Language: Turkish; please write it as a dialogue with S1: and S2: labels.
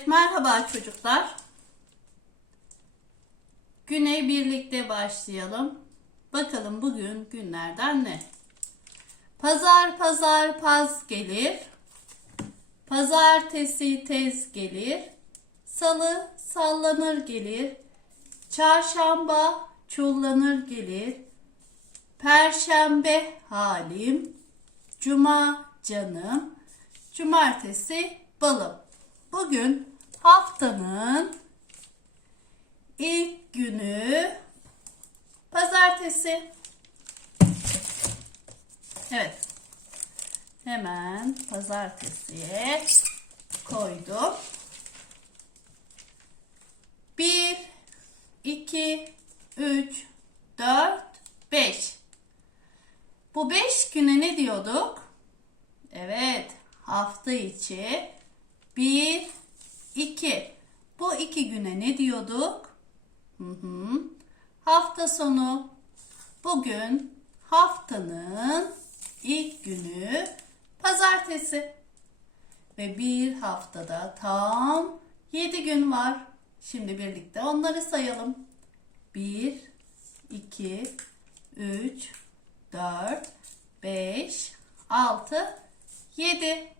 S1: Evet, merhaba çocuklar. Güne birlikte başlayalım. Bakalım bugün günlerden ne? Pazar pazar paz gelir. Pazartesi tez gelir. Salı sallanır gelir. Çarşamba çullanır gelir. Perşembe halim. Cuma canım. Cumartesi balım. Bugün haftanın ilk günü pazartesi. Evet. Hemen pazartesiye koydum. Bir, iki, üç, dört, beş. Bu beş güne ne diyorduk? Evet, hafta içi bir, iki. Bu iki güne ne diyorduk? Hı hı. Hafta sonu. Bugün haftanın ilk günü pazartesi. Ve bir haftada tam yedi gün var. Şimdi birlikte onları sayalım. Bir, iki, üç, dört, beş, altı, yedi.